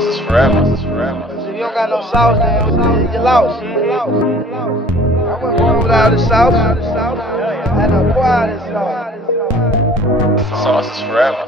Sauce is forever. If you don't got no sauce, then you're lost. I went born without the sauce. I had to acquire this sauce. Sauce is forever.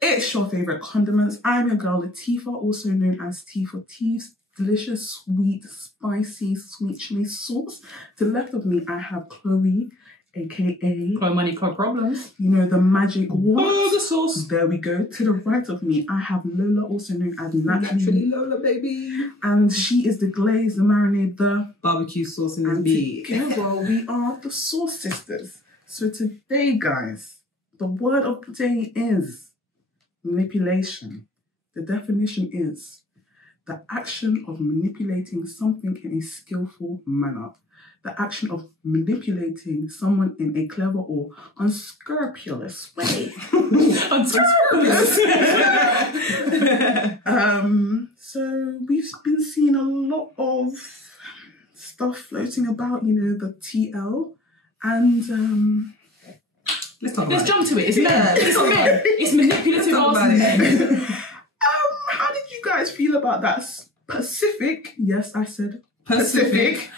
It's your favourite condiments. I'm your girl Latifah, also known as T for Teeves. Delicious, sweet, spicy, sweet chili sauce. To the left of me, I have Chloe, aka Chloe Money, Chloe Problems. You know, the magic what? Oh, the sauce. There we go. To the right of me, I have Lola, also known as Naturally Lola, baby. And she is the glaze, the marinade, the barbecue sauce in the meat. Together, we are the Sauce Sisters. So today, guys, the word of the day is manipulation. The definition is the action of manipulating something in a skillful manner. The action of manipulating someone in a clever or unscrupulous way. Unscrupulous. So we've been seeing a lot of stuff floating about, you know, the TL, and let's jump to it. It's men. It's men. It's manipulative men. How did you guys feel about that Pacific? Yes, I said Pacific.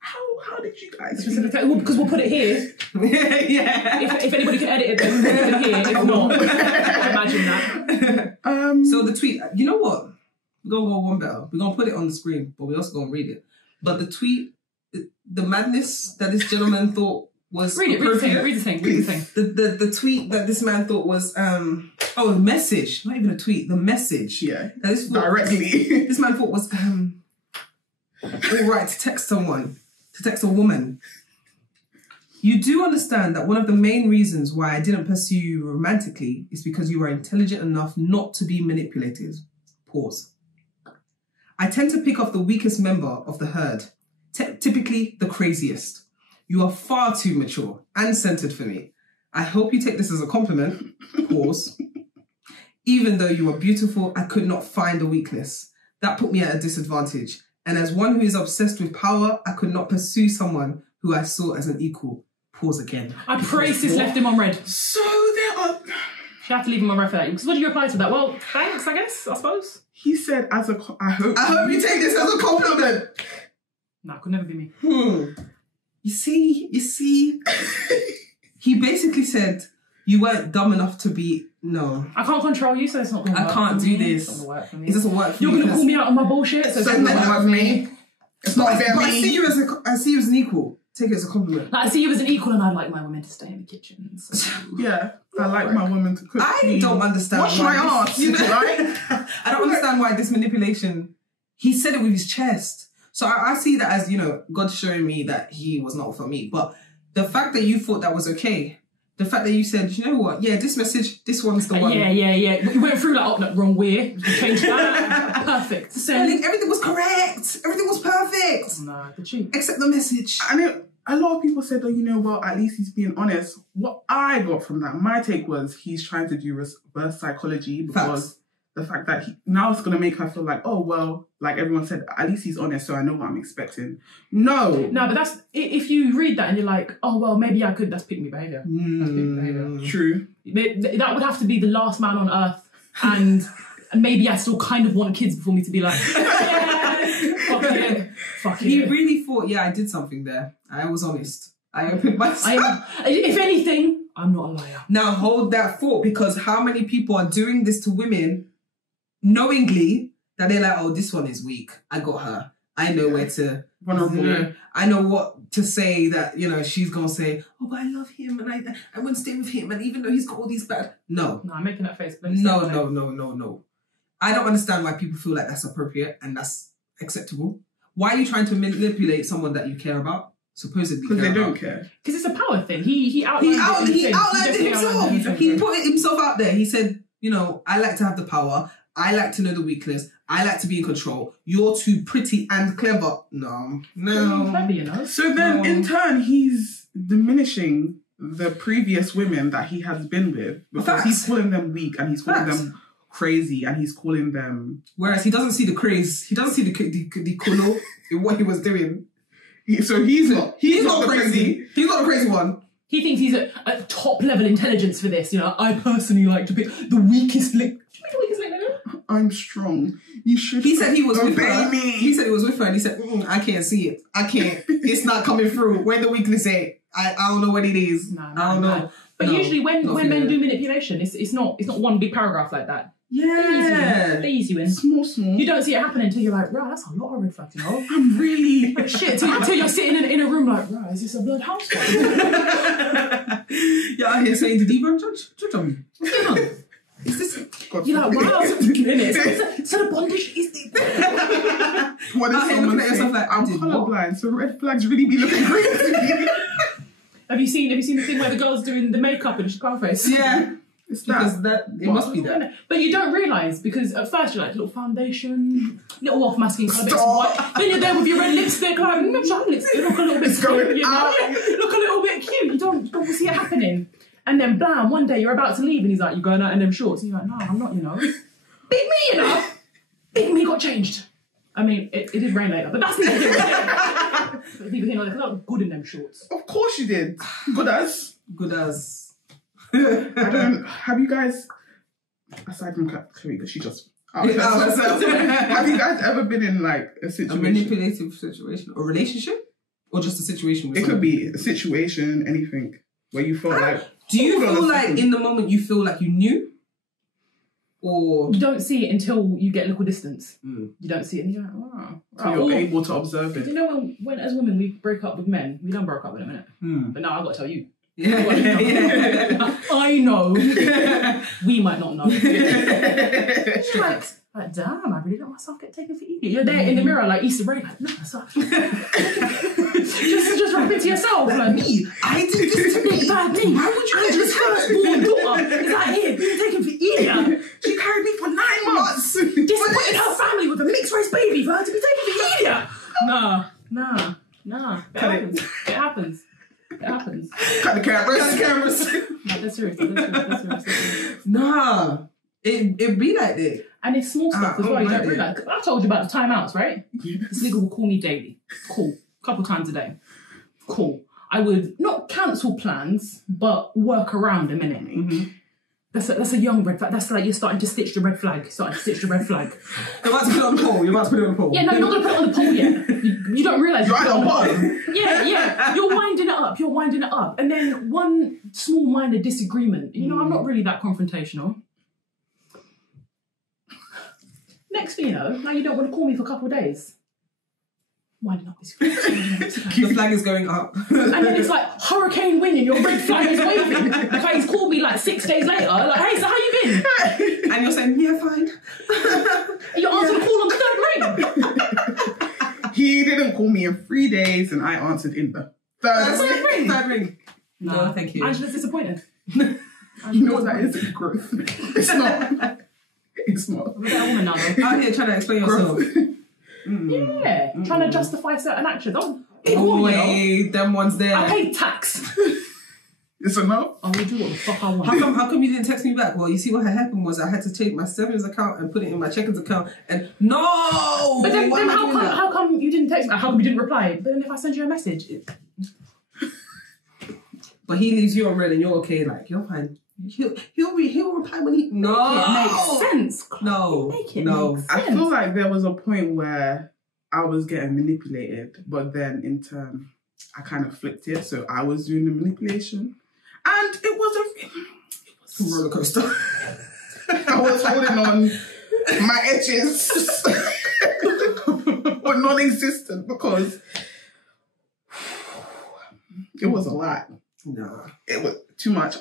How did you guys feel? Because we'll put it here. Yeah. If anybody can edit it, then we'll put it here. If not, imagine that. So the tweet, you know what? We're going to go one better. We're going to put it on the screen, but we're also going to read it. But the tweet, the madness that this gentleman thought was read the thing. The tweet that this man thought was a message, not even a tweet, the message. Yeah. Directly. This man thought was all right to text someone, to text a woman. You do understand that one of the main reasons why I didn't pursue you romantically is because you are intelligent enough not to be manipulated. Pause. I tend to pick off the weakest member of the herd, typically the craziest. You are far too mature and centered for me. I hope you take this as a compliment. Pause. Even though you are beautiful, I could not find a weakness. That put me at a disadvantage. And as one who is obsessed with power, I could not pursue someone who I saw as an equal. Pause again. I pray sis left him on red. So there are... She had to leave him on red for that. Because what did you reply to that? Well, thanks, I guess, I suppose. He said, I hope you take this as a compliment. Nah, could never be me. You see, he basically said, you weren't dumb enough to be, no. I can't control you, so it's not going to work. I can't do this. It's not going to work for me. It doesn't work for me. You're going to call me out on my bullshit, so it's not going to work for me. It's not fair. I see you as an equal. Take it as a compliment. Like, I see you as an equal, and I'd like my women to stay in the kitchen. So. Yeah, I like my women to cook. I don't understand. Wash my ass, you know, right? I don't understand why this manipulation. He said it with his chest. So I see that as, you know, God showing me that he was not for me. But the fact that you thought that was okay, the fact that you said, you know what, yeah, this message, this one's the one. Yeah. You went through like, oh, no, wrong way. You changed that. Perfect. Spelling, everything was correct. Everything was perfect. Nah, the cheat. Except the message. I mean, a lot of people said, oh, you know, well, at least he's being honest. What I got from that, my take was he's trying to do reverse psychology because the fact that now it's going to make her feel like, oh, well, like everyone said, at least he's honest, so I know what I'm expecting. No, but that's, if you read that and you're like, oh, well, maybe I could, that's pick me behaviour. That's pick me behaviour. True. That would have to be the last man on earth, and maybe I still kind of want kids before me to be like, yeah, fuck it. He really thought, yeah, I did something there. I was honest. I opened myself. If anything, I'm not a liar. Now hold that thought, because how many people are doing this to women knowingly that they're like, oh, this one is weak. I got her. I know where to... Vulnerable. I know what to say that, you know, she's going to say, oh, but I love him and I want to stay with him. And even though he's got all these bad... No, I'm making that face. No. I don't understand why people feel like that's appropriate and that's acceptable. Why are you trying to manipulate someone that you care about? Supposedly because they don't care. Because it's a power thing. He outlined himself. He put it himself out there. He said, you know, I like to have the power. I like to know the weakness. I like to be in control. You're too pretty and clever. No. Clever, you know? So then, in turn, he's diminishing the previous women that he has been with because he's calling them weak and he's calling them crazy and he's calling them... Whereas he doesn't see the craze. He doesn't see the color in what he was doing. So he's not the crazy. He's not the crazy one. He thinks he's a top level intelligence for this. You know, I personally like to pick the weakest link. Do you mean the weakest link? I'm strong. You should. He said he was with obey her. me. He said he was with her, and he said, "I can't see it. I can't. It's not coming through. Where the weakness at? I don't know what it is. I don't know." But usually when men do manipulation, it's not one big paragraph like that. Yeah. They ease you in. Small. You don't see it happening until you're like, right, that's a lot of red flags, you know? I'm really... Like, shit, until you're sitting in a room like, right, is this a blood house? You're out here saying, did he run judge on me? What's going on? Is this... You're like, wow, so the bondage is the... What is someone looking at yourself like, I'm colourblind, so red flags really be looking great to me. Have you seen the thing where the girl's doing the makeup and she's car face? Yeah. It's because it must be that. But you don't realise, because at first you're like, little foundation, little off masking colour bits of white. Then you're there with your red lipstick, like, lipstick, look a little bit cute, you know? Look a little bit cute. You don't see it happening. And then blam, one day you're about to leave and he's like, you're going out in them shorts. And you're like, no, I'm not, you know. Big me, you know. Big me got changed. I mean, it did rain later, but that's the thing. People think, like, not good in them shorts. Of course you did. Good as. Have you guys, aside from Chloe, because she just out herself, have you guys ever been in like a situation? A manipulative situation? A relationship? Or just a situation with could be a situation, anything, where you felt like... Do you feel like in the moment you feel like you knew? Or... You don't see it until you get a little distance. You don't see it and you're like, wow. So you're able to observe it. You know when as women we break up with men, we don't break up with them, innit? But now I've got to tell you. Yeah. I know. We might not know. She's like, damn, I really let myself get taken for idiot. You're there in the mirror like Easter Ray, like, no, sorry. just rap into yourself. Like, me, I did this to me, bad me. Why would you Angela's firstborn daughter is like here being taken for idiot? She carried me for 9 months. Disappointed her family with a mixed race baby for her to be taken for idiot. Nah. It happens. Cut the cameras. No, that's serious. Nah. It be like that. And it's small stuff as well. You don't realise. I told you about the timeouts, right? This nigga will call me daily. Cool. Couple times a day. Cool. I would not cancel plans, but work around them, innit? That's a young red flag. That's like you're starting to stitch the red flag. You're about to put it on the pole. Yeah, no, you're not going to put it on the pole yet. You don't realise you're on the pole. Yeah. You're winding it up. And then one small minor disagreement. You know, I'm not really that confrontational. Next thing you know, now you don't want to call me for a couple of days. Winding up this The flag is going up. And then it's like hurricane wind and your red flag is waving. Like he's called me like 6 days later. Like, hey, so how you been? And you're saying, yeah, fine. You answered the call on the third ring. He didn't call me in 3 days and I answered in the third ring. No, thank you. Angela's disappointed. You know what that is? Growth. It's not. I'm a better woman now, though. Out here trying to explain yourself. Yeah, trying to justify certain actions. Them ones there. I pay tax. It's enough. I will do what the fuck I want. How come you didn't text me back? Well, you see what had happened was I had to take my savings account and put it in my checkings account and no! But then how come you didn't text me? How come you didn't reply? But then if I send you a message... But he leaves you on red and you're okay, like, you're fine. He'll reply when he... No! It makes sense. No. Make it make sense. I feel like there was a point where I was getting manipulated, but then in turn, I kind of flipped it. So I was doing the manipulation. And it was a roller coaster. I was holding on my edges were non-existent because it was a lot. No. It was too much.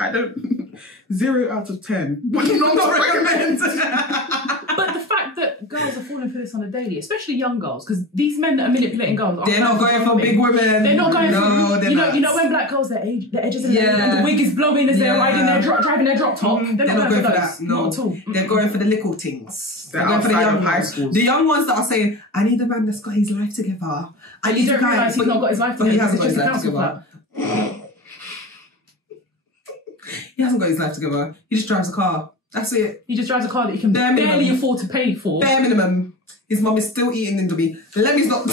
0 out of 10. Would not recommend. But the fact that girls are falling for this on a daily, especially young girls, because these men that are manipulating girls, they're not going for big women. They're not going for. They're not. You know when black girls, their edges are and the wig is blowing as they're riding driving their drop top. They're not going for that. No, not at all. They're going for the little things. They're going for the young high schools. The young ones that are saying, "I need a man that's got his life together." I need you don't realise he's not got his life together. He hasn't got his life together. He hasn't got his life together. He just drives a car. That's it. He just drives a car that you can barely afford to pay for. Bare minimum. His mum is still eating Indomie. Let me not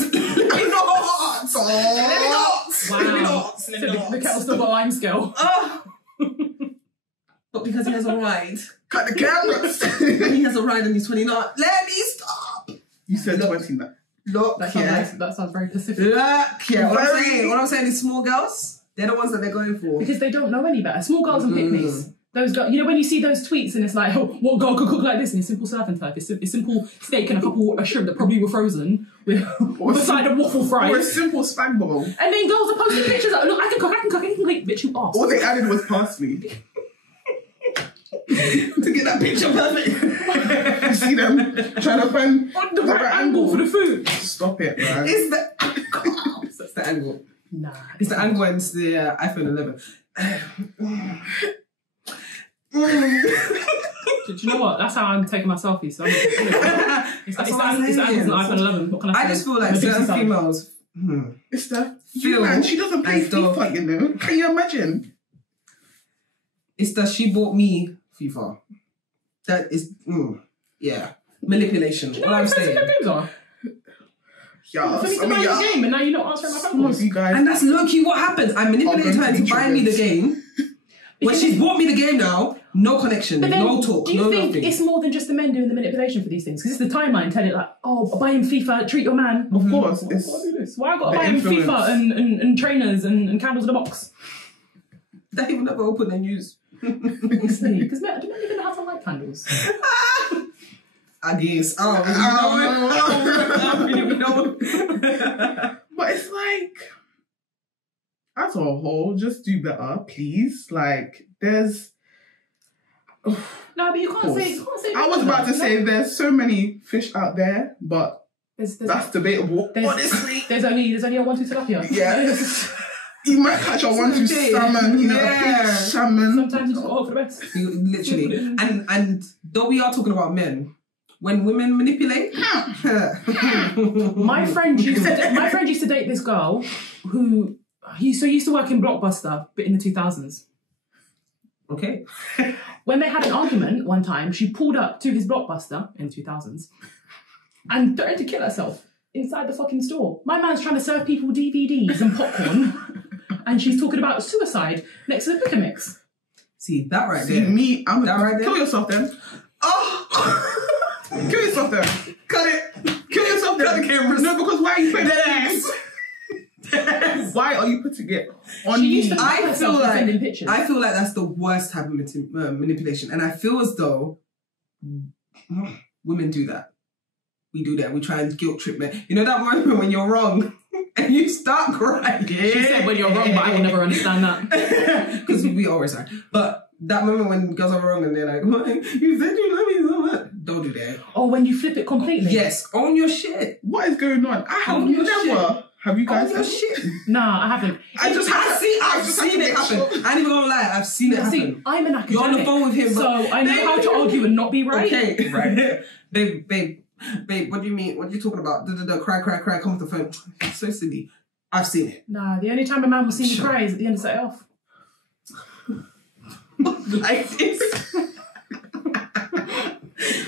Wow. So the kettle's still got a lime scale. Oh. But because he has a ride. Cut the cameras. He has a ride and he's 29. Let me stop. You said 20 now. Look, That sounds very specific. Look, What I'm saying is small girls, they're the ones that they're going for. Because they don't know any better. Small girls and picnics. Those girls, you know, when you see those tweets and it's like, oh, what girl could cook like this? And it's simple surf and turf. It's simple steak and a shrimp that probably were frozen with a side of waffle fries. Or a simple spag bowl. And then girls are posting pictures like, look, I can cook. Bitch, you asked. All they added was parsley. To get that picture perfect. You see them trying to find the right angle for the food. Stop it, man. It's the that's the angle. Nah. It's the angle and it's the iPhone 11. Do you know what? That's how I'm taking my selfies. So it's the angles on iPhone 11. What can I say? I just feel like certain females. It's the Feel man. She doesn't play as though- FIFA, you know. Can you imagine? It's that she bought me FIFA. That is, yeah, manipulation. Do you know What how I'm expensive saying. them games are? Yeah, For me to buy the game and now you're not answering my phone some of calls. you guys. And that's low-key what happens. I manipulate her into buying me the game. When she's bought me the game now, no connection, But then, no talk, do you no think nothing. it's more than just the men doing the manipulation for these things? Because it's the timeline telling it like, oh, buy him FIFA, treat your man. Of course, Why it's I do this? Why I got to the buy him influence. FIFA and trainers and candles in the box? They even never open and use. Because do men even know how to light candles? I guess. I don't really know. But it's like, as a whole, just do better, please. Like, there's. No, but you can't say. I was about to say there's so many fish out there, but that's debatable. Honestly, there's only a 1, 2 tilapia. Yeah. You might catch a 1, 2 salmon, you know, a pink salmon. Sometimes you just got to hope for the best. Literally. And though we are talking about men, when women manipulate, my friend used to date this girl who used to work in Blockbuster, but in the 2000s. Okay. When they had an argument one time, she pulled up to his Blockbuster in the 2000s and threatened to kill herself inside the fucking store. My man's trying to serve people DVDs and popcorn, and she's talking about suicide next to the pick mix. See that right See there. me, I'm that right there. Kill yourself then. Oh, kill yourself then. Cut it. Kill yourself then. Cut the cameras. No, because why are you putting it? Why are you putting it on She me? used to I feel sending pictures. like that's the worst type of manipulation, and I feel as though women do that. We do that. We try and guilt trip men. You know that moment when you're wrong and you start crying. She said when you're wrong, but I will never understand that. Because we always are. But that moment when girls are wrong and they're like, you said you love me so much. Don't do that. Or when you flip it completely. Yes, own your shit. What is going on? I have Own your never. shit. Have you guys? Own your shit. Nah, I haven't. I've seen it happen. I ain't even gonna lie, I've seen it happen. See, I'm an academic. You're on the phone with him, so I know how to argue and not be right. Okay, right. Babe, what do you mean? What are you talking about? Cry, come off the phone. It's so silly. I've seen it. Nah, the only time a man will see me cry is at the end of set it off. Like this.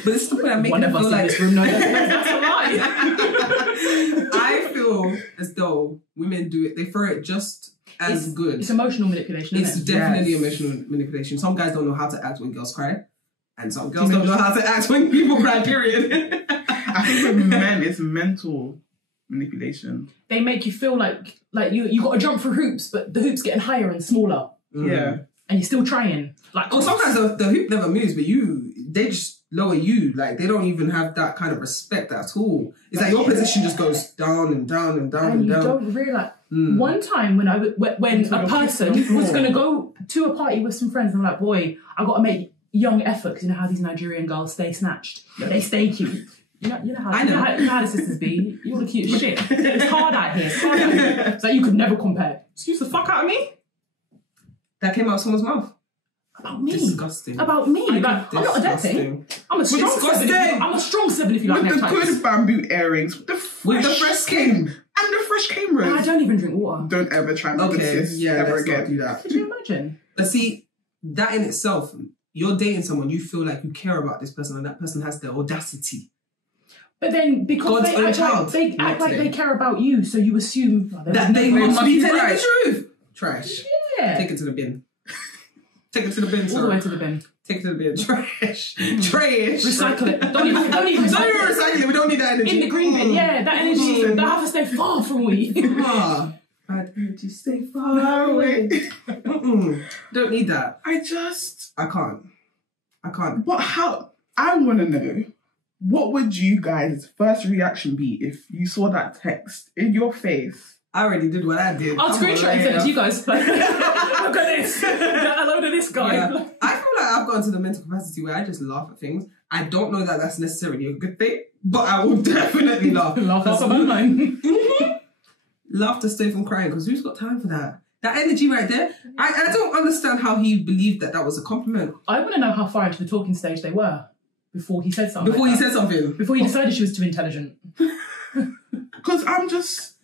But this is the point I'm making. One of us feel in like this room knows that's a lie. I feel as though women do it. They throw it just as good. It's emotional manipulation, It's isn't it? definitely emotional manipulation. Some guys don't know how to act when girls cry, and some girls don't know how to act when people cry. Period. I think with men, it's mental manipulation. They make you feel like you got to jump through hoops, but the hoops getting higher and smaller. Yeah. And you're still trying. Like, Oh, sometimes the hoop never moves, but they just lower you. Like, they don't even have that kind of respect at all. It's like your position just goes down and down and down and and you down. don't realise. One time when a person was going to go to a party with some friends, and I'm like, boy, I got to make young effort, because you know how these Nigerian girls stay snatched. They stay cute. You know how the sisters be. You're the cute shit. It's hard out here. It's like you could never compare. Excuse the fuck out of me? That came out of someone's mouth. About me. Disgusting. About me. Like, I'm not a dead thing. I'm a strong seven. I'm a strong seven if you like With the neckties. good bamboo earrings, with the fresh skin, and the fresh cameras. I don't even drink water. Don't ever try and ever let's again. not do that. Could you imagine? But see, that in itself, you're dating someone, you feel like you care about this person, and that person has the audacity But then, because God's own child. they act like they care about you, so you assume that they must be telling right. the truth. Trash. Yeah. Take it to the bin. Take it to the bin, All sir. the way to the bin. Take it to the bin. Trash. Trash. Recycle it. Don't even recycle it. We don't need that energy. In the green bin, yeah, that energy, that has to stay far from we. Bad energy, stay far away. Don't need that. I can't. But how? I want to know, what would you guys' first reaction be if you saw that text in your face? I already did what I did. I'll screenshot and send it to you guys. Look at this. A load of this guy. Yeah. I feel like I've gotten to the mental capacity where I just laugh at things. I don't know that that's necessarily a good thing, but I will definitely laugh. Laugh at some online. Laugh to stay from crying, because who's got time for that? That energy right there. I don't understand how he believed that was a compliment. I want to know how far into the talking stage they were before he said something. Before he said something. Before he decided she was too intelligent. Because I'm just...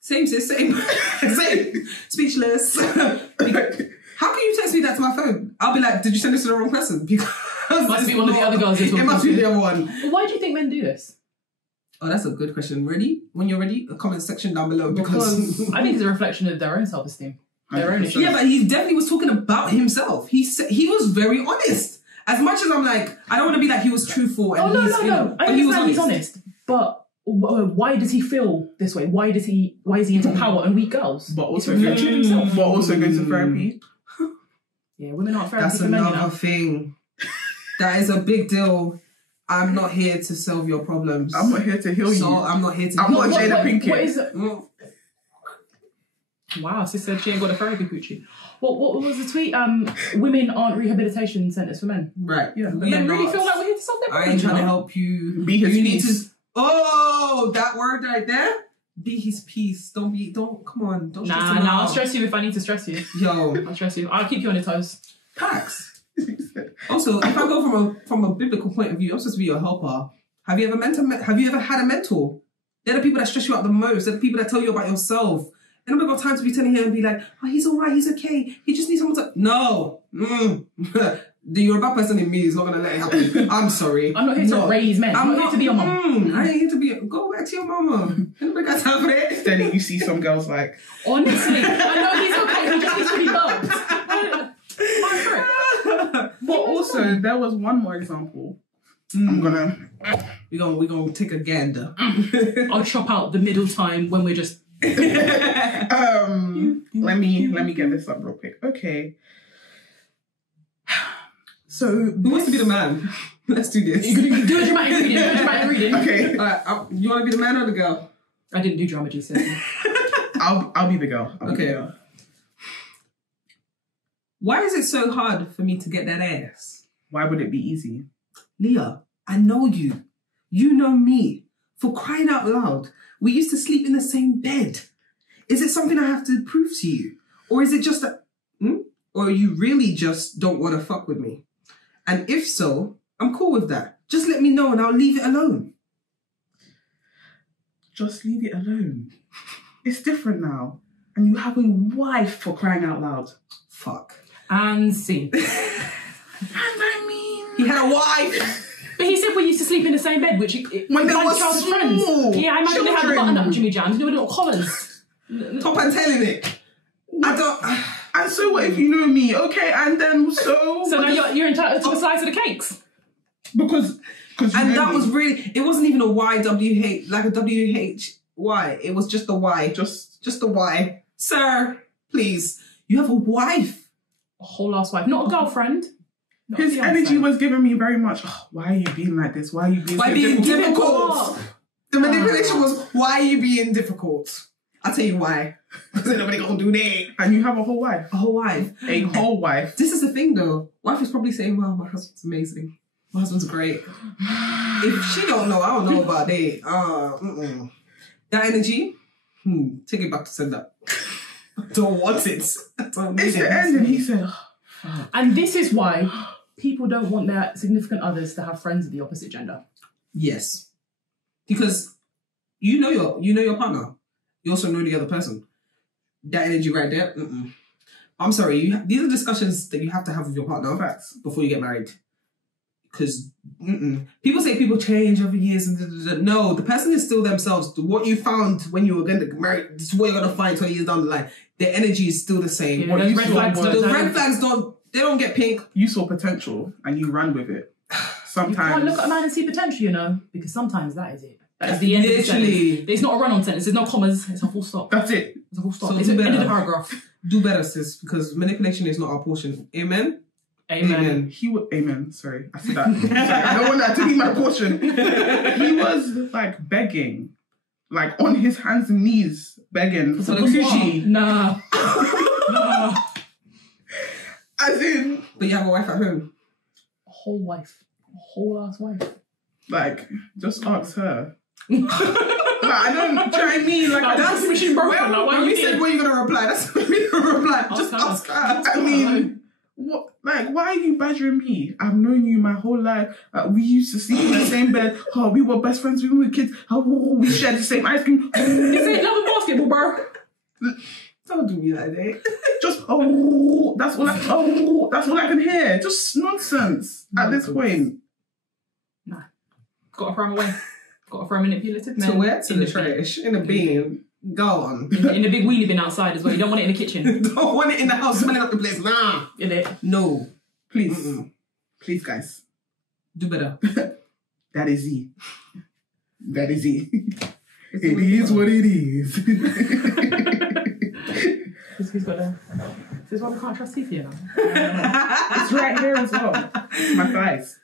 Same, sis, same. Same. Speechless. How can you text me that to my phone? I'll be like, did you send this to the wrong person? Because must be one of the other girls as well. It must be the other one. Well, why do you think men do this? Oh, that's a good question. Ready? When you're ready, a comment section down below, because I think it's a reflection of their own self-esteem. Their own issues. Yeah, but he definitely was talking about himself. He was very honest. As much as I'm like, I don't want to be like he was truthful. And no. But I understand he's honest. But why does he feel this way? Why is he into power and weak girls? But also goes to therapy. Yeah, women aren't therapy That's for men. another thing. That is a big deal. I'm not here to solve your problems. I'm not here to heal you. I'm not here to. I'm not Jada Pinkett. What is it? Wow, sis said she ain't got a therapy coochie. What was the tweet? Women aren't rehabilitation centres for men. Right. Yeah. But men really feel like we're here to solve their I problems. ain't trying to help you. Be his you need peace. to. Oh, that word right there. Be his peace. Don't. Come on. Don't stress him out. I'll stress you if I need to stress you. Yo. I'll stress you. I'll keep you on your toes. Facts. Also, if I go from a biblical point of view, I'm supposed to be your helper. Have you ever had a mentor? They're the people that stress you out the most. They're the people that tell you about yourself. And I've got time to be telling him and be like, oh, he's all right, he's okay. He just needs someone to... No. The Yoruba person in me is not going to let it happen. I'm sorry. I'm not here to raise men. I'm not here to be your mum. I ain't here to be... Go back to your mama. Anybody got time for that? Then you see some girls like... Honestly, I know he's okay. He just needs to be loved. But also, there was one more example. I'm gonna... We're gonna take a gander. I'll chop out the middle time when we're just... let me get this up real quick. Okay. So who wants to be the man? Let's do this. Do a dramatic reading. Okay. Alright, you want to be the man or the girl? I didn't do drama, G. I'll be the girl. Okay. Why is it so hard for me to get that ass? Why would it be easy? Leah, I know you. You know me. For crying out loud, we used to sleep in the same bed. Is it something I have to prove to you? Or is it just that... Or you really just don't want to fuck with me? And if so, I'm cool with that. Just let me know and I'll leave it alone. Just leave it alone. It's different now. And you have a wife, for crying out loud. Fuck. And see. And I mean... He had a wife! But he said we used to sleep in the same bed, which... When they were childhood small. Yeah, I imagine they had the button-up Jimmy Jams, with little collars. Top and tailing it. I don't... And so what if you know me? Okay, and then so... So now you're entitled to a slice of the cakes? Because and that was really... It wasn't even a YWH, like a WHY. It was just a Y. Just a Y. Sir, please. You have a wife. A whole ass wife. Not a girlfriend. Not his a fiance. energy was giving me very much, oh, why are you being like this? Why are you being Why so being difficult? difficult? The manipulation was, why are you being difficult? I'll tell you why. Because ain't nobody gonna do that. And you have a whole wife. A whole wife. A whole wife. This is the thing though. Wife is probably saying, wow, my husband's amazing. My husband's great. If she don't know, I don't know about that. That energy, take it back to send that. Don't want it. Don't need It's it. the end, and he said, oh, And this is why people don't want their significant others to have friends of the opposite gender. Yes. Because you know your partner. You also know the other person. That energy right there, I'm sorry. These are discussions that you have to have with your partner Facts. before you get married. Because people say people change over years and no, the person is still themselves. What you found when you were going to get married, this is what you're going to find 20 years down the line. The energy is still the same. Yeah, those red flags don't get pink. You saw potential and you ran with it. Sometimes You can't look at a man and see potential, you know, because sometimes that is it. That is the end of the Literally. sentence. It's not a run-on sentence. There's no commas. It's a full stop. that's it. It's a full stop. So It's do the end of better. the paragraph. Do better, sis, because manipulation is not our portion. Amen? Amen. He was amen. Sorry, I said that. Sorry, I don't want that to be my portion. He was like begging, like on his hands and knees, begging for the Gucci. Nah. Nah. As in, But you have a wife at home. A whole wife. A whole ass wife. like, just ask her. Like, I don't. Do you know what I mean? Like, That's the machine broken. Like, why When you we said, what are you going to reply? That's what we're going to reply. Just ask her. I mean, what? Like, why are you badgering me? I've known you my whole life. We used to sleep in the same bed. Oh, we were best friends when we were kids. Oh, we shared the same ice cream. This ain't love and basketball, bro. Don't do me like that. Just that's all I can hear. Just nonsense at this point. Nah. Got to throw him away. Got to throw manipulative men. To where? To in the trash. In the bin. Go on. In the big wheelie bin outside as well. You don't want it in the kitchen. Don't want it in the house smelling up the place. Nah. In it. No. Please. Mm-mm. Please, guys. Do better. That is it. That is it. It is what it is. Who's got that? This is why we can't trust Tiffy, you know? It's right here as well. My thighs.